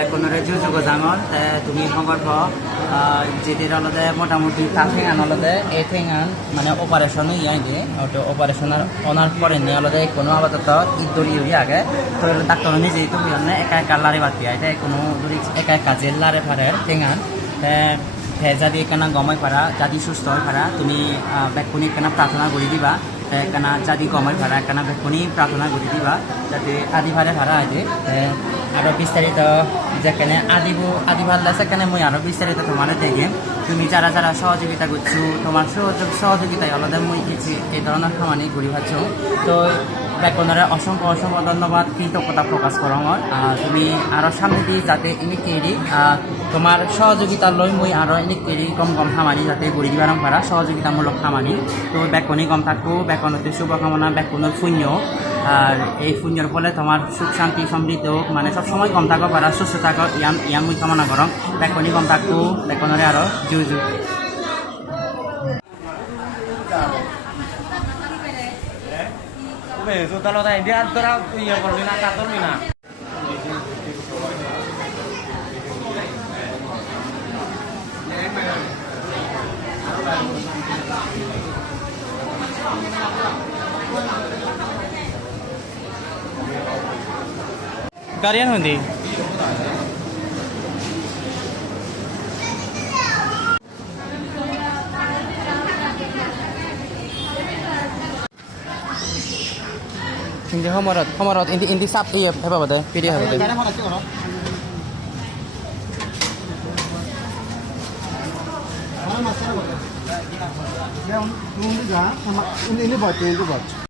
বেকনরে যোগ জাঙর তুমি হগর যেটির আলাদা মোটামুটি ঠেঙান আলাদা এই ঠেঙান মানে অপারেশন ইয়াই দিয়ে ওটা অপারেশনের অনার পরে নিয়ে আলাদা কোনো আপাতত ইদরি ইউরি আগে তো ডাক্তার নিজেই তো একা একা লারে বাতি আইতে কোনো একা একা জেল লারে ফারে ঠেঙান যদি এখানে গমাই পারা যদি সুস্থ হয়ে পারা তুমি বেকুনি এখানে প্রার্থনা করে দিবা এখানে যদি গমাই পারা এখানে বেকুনি প্রার্থনা করে দিবা যাতে আদি ভারে ভাড়া আছে আরও বিস্তারিত যেখানে আদি ভাল্লা সেখানে মই আরও বিস্তারিত তোমার দেখে তুমি যারা যারা সহযোগিতা করছো তোমার সহযোগিতায় আলাদা মই কিছু এই ধরনের খামানি ঘুরি ভাবছ তো বেকনরে অসংখ্য অসংখ্য ধন্যবাদ কৃতজ্ঞতা প্রকাশ করো আমার তুমি আরও সামনে দিয়ে যাতে এনে কেড়ি তোমার সহযোগিতা লই মই আরও এনে কেড়ি কম কম খামানি যাতে গড়ি দিবার পারা সহযোগিতামূলক খামানি তো বেকনি কম থাকবো বেকনতে শুভকামনা বেকনের শূন্য আর এই শূন্যর ফলে তোমার সুখ শান্তি সমৃদ্ধ মানে সবসময় কম থাকো পারা সুস্থ থাকো ইয়ান মই কামনা করো বেকনি কম থাকবো বেকনরে আরও জু Sudah lo tadi dia antara iya permina kantor mina. Kalian nanti? Hindi homarot hindi sap iya apa bade video bade ini buat